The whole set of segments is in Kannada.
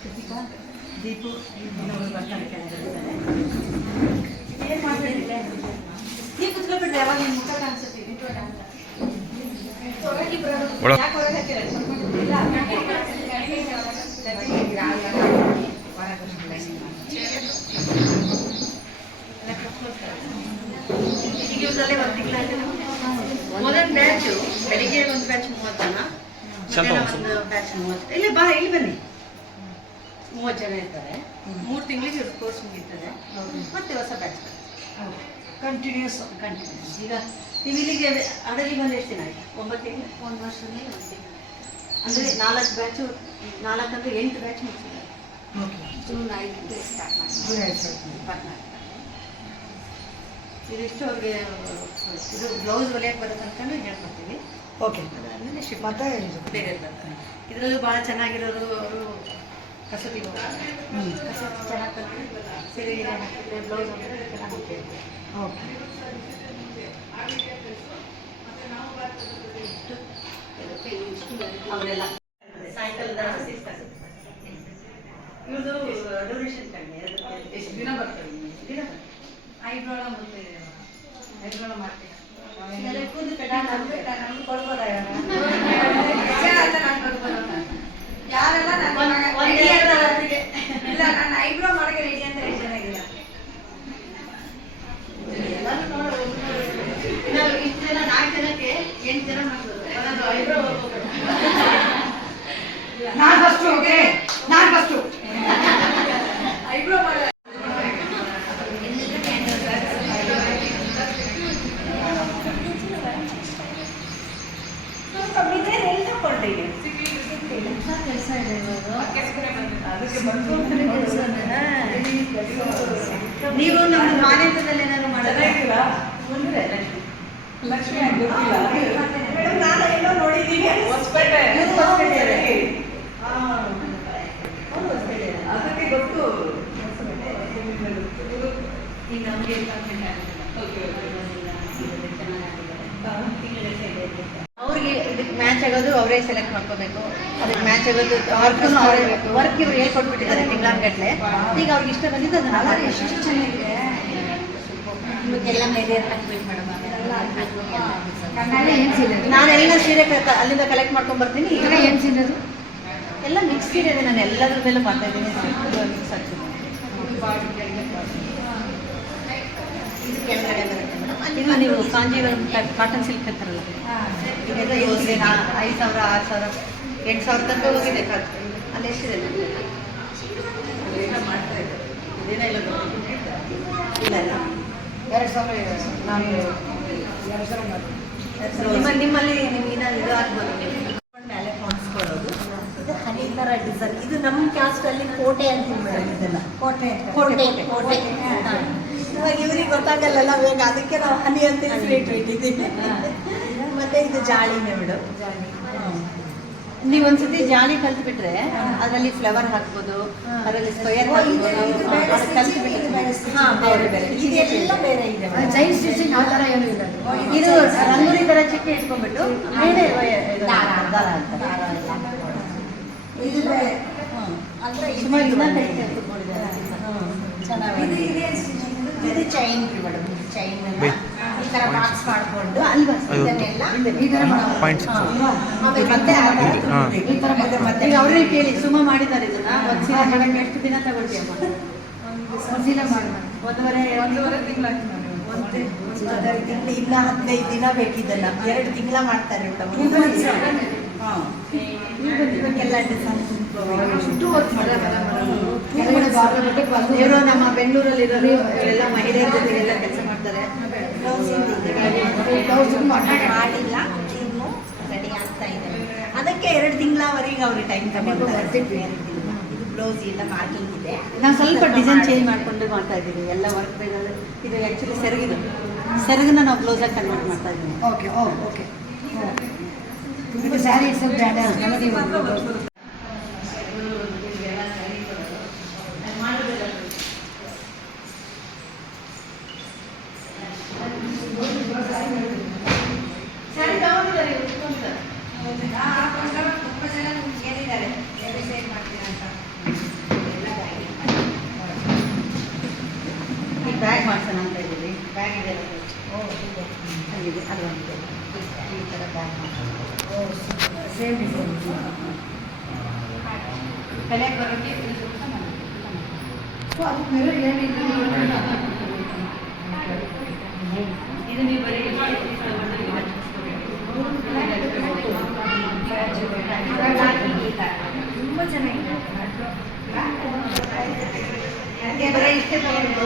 ಕೃತಿಕಾ ದೀಪು ಇನ್ನೊಬ್ರು ಬರ್ತಾರೆ ಕೆಳಗಡೆ ಏನು ಮಾಡ್ತಿದ್ದೆ ನೀವು ಕುತ್ಕೊಬಿಟ್ರೆ ಯಾವಾಗ ನಿಮ್ಮ ಮುಖ ಕಾಣಿಸುತ್ತೆ ಬಿಟ್ಬೇಡ ಅಂತ ಒಳ- ಯಾಕೆ ಹೊರಗೆ ಹಾಕಿರ ಇಲ್ಲ ಈಗಿವ್ರದಲ್ಲೇ ಒಂದು ತಿಂಗಳಾಯ್ತು ಮೊದಲ ಬ್ಯಾಚು ಬೆಳಿಗ್ಗೆ ಒಂದು ಬ್ಯಾಚ್ ಮೂವತ್ತು ಜನ ಸ್ವಲ್ಪ ಒಂದು ಬ್ಯಾಚ್ ಮೂವತ್ತು ಇಲ್ಲಿ ಬಾ ಇಲ್ಲಿ ಬನ್ನಿ. ಮೂವತ್ತು ಜನ ಇರ್ತಾರೆ ಮೂರು ತಿಂಗಳಿಗೆ ಕೋರ್ಸ್ ಮುಗೀತದೆ. ಮತ್ತೆ ಹೊಸ ಬ್ಯಾಚ್ ಕಂಟಿನ್ಯೂಸ್ ಕಂಟಿನ್ಯೂಸ್ ಈಗ ನೀವು ಇಲ್ಲಿಗೆ ಅಡಲಿ ಬಂದು ಎಷ್ಟು ದಿನ ಆಯ್ತು? ಒಂಬತ್ತು ತಿಂಗಳು ಒಂದು ವರ್ಷದಲ್ಲಿ ಒಂದು ತಿಂಗಳು. ಅಂದರೆ ನಾಲ್ಕು ಬ್ಯಾಚು ನಾಲ್ಕು ಅಂದರೆ ಎಂಟು ಬ್ಯಾಚ್ ಮುಗಿಸಿದ್ದಾರೆ. ಜೂನ್ ಐದಕ್ಕೆ ಸ್ಟಾರ್ಟ್ ಮಾಡಿ ಇದಿಷ್ಟು ಅವ್ರಿಗೆ ಇದು ಬ್ಲೌಸ್ ಹೊಲಿಯಕ್ಕೆ ಬರುತ್ತೆ ಅನ್ಕೊಂಡು ಹೇಳ್ಕೊಡ್ತೀವಿ. ಓಕೆ. ಅದಾದ್ಮೇಲೆ ಶಿಫ್ಟ್ ಮತ್ತೆ ಬೇರೆ ಇದರಲ್ಲೂ ಭಾಳ ಚೆನ್ನಾಗಿರೋರು ಅವರು ಕಸೂತಿ ಕಸೂತಿ ಚೆನ್ನಾಗಿ ಕಲ್ತು. ಸೀರೆ ಹಾಕಿದ್ರೆ ಬ್ಲೌಸ್ ಹಾಕಿದ್ರೆ ಚೆನ್ನಾಗಿ ಓಕೆ. ಅವರೆಲ್ಲ. ಸಾಯಂಕಾಲ ಇವ್ರದ್ದು ಡ್ಯೂರೇಷನ್ ಕಡಿಮೆ. ಎಷ್ಟು ದಿನ ಬರ್ತದೆ? ದಿನ ಐಬ್ರೋಳ ಐಬ್ರೋಳ ಮಾಡ್ತೀವಿ. ಕೂದಲು ಕಡೆ ನಮ್ಗೆ ಕೊಡ್ಬೋದಾ ಯಾರೆಲ್ಲ ನನ್ನ ಒಂದ್- ಮಗ- ಒಂದ್ ready ಎರಡು ಅಂತ ಹೊತ್ತಿಗೆ. ಇಲ್ಲ ನಾನು ಐಬ್ರೋ ಮಾಡಕ್ಕೆ ರೆಡಿ ಅಂತ ಎಷ್ಟು ಚೆನ್ನಾಗಿಲ್ಲ ನಾವು ಇಷ್ಟು ಜನ ನಾಲ್ಕು ಜನಕ್ಕೆ ಎಂಟು ಜನ ಮಾಡ್ಬೋದು ಒಂದೊಂದು ಐಬ್ರೋ ಹೋಗ್ಬೇಕು ನಾನು ಫಸ್ಟು ಓಕೆ ನಾನು ಫಸ್ಟು ಐಬ್ರೋ ಮಾಡ. ಕೆಲಸ ಇದೆ ನೀವು ನಮ್ಮ ಮಾನ್ಯತದಲ್ಲಿ ಏನಾದ್ರು ಮಾಡಿದ್ರೆ? ಲಕ್ಷ್ಮಿ ಅಂತ ಗೊತ್ತಿಲ್ಲ. ಮೇಡಮ್ ನಾನು ಎಲ್ಲೋ ನೋಡಿದ್ದೀನಿ. ಹೊಸಪೇಟೆ. ಇವ್ರು ಹೊಸಪೇಟೆ. ಹೌದು, ಹೊಸಪೇಟೆ. ಅದಕ್ಕೆ ಗೊತ್ತು. ಈಗ ನಮಗೆ ಕಂಪ್ಲೇಂಟ್ ಅವ್ರಿಗೆ? ಇದಕ್ಕೆ ಮ್ಯಾಚ್ ಆಗೋದು ಅವರೇ ಸೆಲೆಕ್ಟ್ ಮಾಡ್ಕೋಬೇಕು. ಅದಕ್ಕೆ ಮ್ಯಾಚ್ ಆಗೋದು ವರ್ಕ್ ಅವರೇ ವರ್ಕ್ ಇವ್ರು ಹೇಳ್ಕೊಟ್ಬಿಟ್ಟಿದ್ದಾರೆ ತಿಂಗಳಾನ್ಗಟ್ಲೆ ಈಗ ಅವ್ರಿಗೆ ಇಷ್ಟ ಬಂದಿದ್ದು ಅದನ್ನ ಎಷ್ಟು ಚೆನ್ನಾಗಿದೆ. ನಿಮಗೆಲ್ಲ ಮೇಲೆ ಹಾಕ್ಬೇಕು ಮೇಡಮ್ ನಾನೆಲ್ಲ ಸೀರೆ ಅಲ್ಲಿಂದ ಕಲೆಕ್ಟ್ ಮಾಡ್ಕೊಂಡ್ ಬರ್ತೀನಿ ಈಗ ಏನ್ ಸೀರೆ ಎಲ್ಲ ಮಿಕ್ಸ್ ಸೀರೆ ಇದೆ ನಾನು ಎಲ್ಲದ್ರ ಮೇಲೆ ಮಾಡ್ತಾ ಇದ್ದೀನಿ. Mix madam. ಇದು ನೀವು ಕಾಂಜೀವರಂ ಕಾಟನ್ ಸಿಲ್ಕ್ ಇದೆಲ್ಲ ಯೋಚನೆ ಐದು ಸಾವಿರ ಆರು ಸಾವಿರ ಎಂಟು ಸಾವಿರ ತನಕ ಹೋಗಿದೆ ಅಲ್ಲಿ ಎಷ್ಟಿದೆ ಮಾಡ್ತಾ ಇದ್ದಾರೆ ಇದೇನೇ ಇಲ್ಲ ಗೊತ್ತಿಲ್ಲ. ಇಲ್ಲ ಇಲ್ಲ ಎರಡು ನಾನು ಎರಡು ನಿಮ್ಮ ನಿಮ್ಮಲ್ಲಿ ನಿಮ್ಗೆ ಇನ್ನೂ ಇದು ಆಗ್ಬೋದು ನೀವು ಮೇಲೆ ಹೊಂದಿಸ್ಕೊಳ್ಳೋದು ಇದು ಹನಿ ಥರ ಡಿಸೈನ್ ಇದು ನಮ್ಮ ಕ್ಯಾಸ್ಟಲ್ಲಿ ಕೋಟೆ ಅಂತೀವಿ ಮೇಡಮ್ ಇದೆಲ್ಲ. ಕೋಟೆ ಕೋಟೆ ಕೋಟೆ ಇವಾಗ ಇವ್ರಿಗೆ ಗೊತ್ತಾಗಲ್ಲ ಬೇಗ ಅದಕ್ಕೆ ನಾವು ಹನಿ ಅಂತ ಹೆಸರು ಇಟ್ಟಿದ್ದೀವಿ. ಮತ್ತೆ ಇದು ಜಾಳಿನೇ ಮೇಡಮ್ ನೀವು ಒಂದ್ಸತಿ ಜಾಲಿ ಕಲ್ತ್ಬಿಟ್ರೆ ಅದರಲ್ಲಿ ಫ್ಲವರ್ ಹಾಕ್ಬೋದು ಅದರಲ್ಲಿ ಸ್ಕ್ವೇರ್ ಹಾಕ್ಬೋದು ಇದು ರಂಗೋಲಿ ತರ ಚಿಕ್ಕ ಇಟ್ಕೊಂಡ್ಬಿಟ್ಟು ಮೇಲೆ ದಾರ ಅಂತ. ಸುಮಾರು ಇನ್ನ ಚೆನ್ನಾಗಿ ಇದು ಚೈನ್ ಮೇಡಮ್. ಚೈನ್ ತರ ಬಾಕ್ಸ್ ಮಾಡ್ಕೊಂಡು ಅಲ್ವಾ ಅದು ಇದನ್ನೆಲ್ಲ ಈ ಥರ ಮಾಡೋದು. ಪಾಯಿಂಟ್ಸ್ ಹಾ. ಆಮೇಲೆ ಮತ್ತೆ ಆ ಈ ಥರ ಮತ್ತೆ ಮತ್ತೆ ಅವ್ರನ್ನೇ ಕೇಳಿ ಸುಮ್ಮ ಮಾಡಿದ್ದಾರೆ ಇದನ್ನ. ಒಂದು ಸೀರೆ ಮಾಡಕ್ಕೆ ಎಷ್ಟು ದಿನ ತಗೊಳ್ತೀಯಮ್ಮ ಒಂದಿನ ಮಾಡೋಣ ಒಂದೂವರೆ ಒಂದೂವರೆ ತಿಂಗಳಾಯ್ತು ಒಂದೂವರೆ ತಿಂಗಳು ಇನ್ನ ಹದಿನೈದು ದಿನ ಬೇಕಿದ್ದಲ್ಲ. ಎರಡು ತಿಂಗಳ ಮಾಡ್ತಾರೆ ನಮ್ಮ ಬೆಂಗಳೂರಲ್ಲಿ ಇರೋರು ಇವರೆಲ್ಲ ಮಹಿಳೆಯರ ಜೊತೆಗೆಲ್ಲ ಕೆಲಸ ಮಾಡ್ತಾರೆ. ಮಾಡಿಲ್ಲ. ಇನ್ನು ರೆಡಿ ಆಗ್ತಾ ಇದೆ. ಅದಕ್ಕೆ ಎರಡು ತಿಂಗಳವರೆಗೆ ಅವ್ರಿಗೆ ಟೈಮ್ ತಗೊಂಡು ಇದು ಬ್ಲೌಸ್ ಎಲ್ಲ ಮಾರ್ಕಿಂಗ್ ಇದೆ. ನಾವು ಸ್ವಲ್ಪ ಡಿಸೈನ್ ಚೇಂಜ್ ಮಾಡ್ಕೊಂಡು ಮಾಡ್ತಾ ಇದ್ದೀವಿ ಎಲ್ಲ ವರ್ಕ್ ಬೇಕಾದ್ರೆ ಇದು ಆ್ಯಕ್ಚುಲಿ ಸೆರಗಿದು. ಸೆರಗನ್ನ ನಾವು ಬ್ಲೌಸಾಗಿ ಕನ್ವರ್ಟ್ ಮಾಡ್ತಾ ಇದ್ದೀವಿ. Okay okay. ಓಕೆ. ಸ್ಯಾರಿ ಸ್ವಲ್ಪ ಬ್ರ್ಯಾಂಡ್ ನಮಗೆ ಸ್ಯಾರಿ ತಗೊಂಡಿದ್ದಾರೆ ಇವ್ರು ಉಟ್ಕೊಂತಾರೆ. ತುಂಬ ಜನ ಏನಿದ್ದಾರೆ ಬ್ಯಾಗ್ ಮಾಡ್ಸೋಣ ಅಂತ ಇದ್ದೀವಿ ಬ್ಯಾಗ್ ಇದೆ ಓ ಸೂಪರ್ ಅಲ್ಲಿದೆ ಅದು ಒಂದು ಈ ಥರ ಬ್ಯಾಗ್ ಮಾಡ್ಸೋಣ ಓ ಸೇಮ್ ಡಿಸೈನ್ ಕಲಿಯಕ್ಕೆ ಬರೋಕ್ಕೆ ಇದು ಸ್ವಲ್ಪ ಮಾಡಿ. ಸೊ ಅದು ಬೇರೆ ಏನಿಲ್ಲ ಇದು ನೀವು ಬರೀ ತುಂಬ ಚೆನ್ನಾಗಿದೆ ನನಗೆ ಬರೀ ಇಷ್ಟೇ ತಗೊಂಡು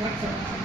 Thank you.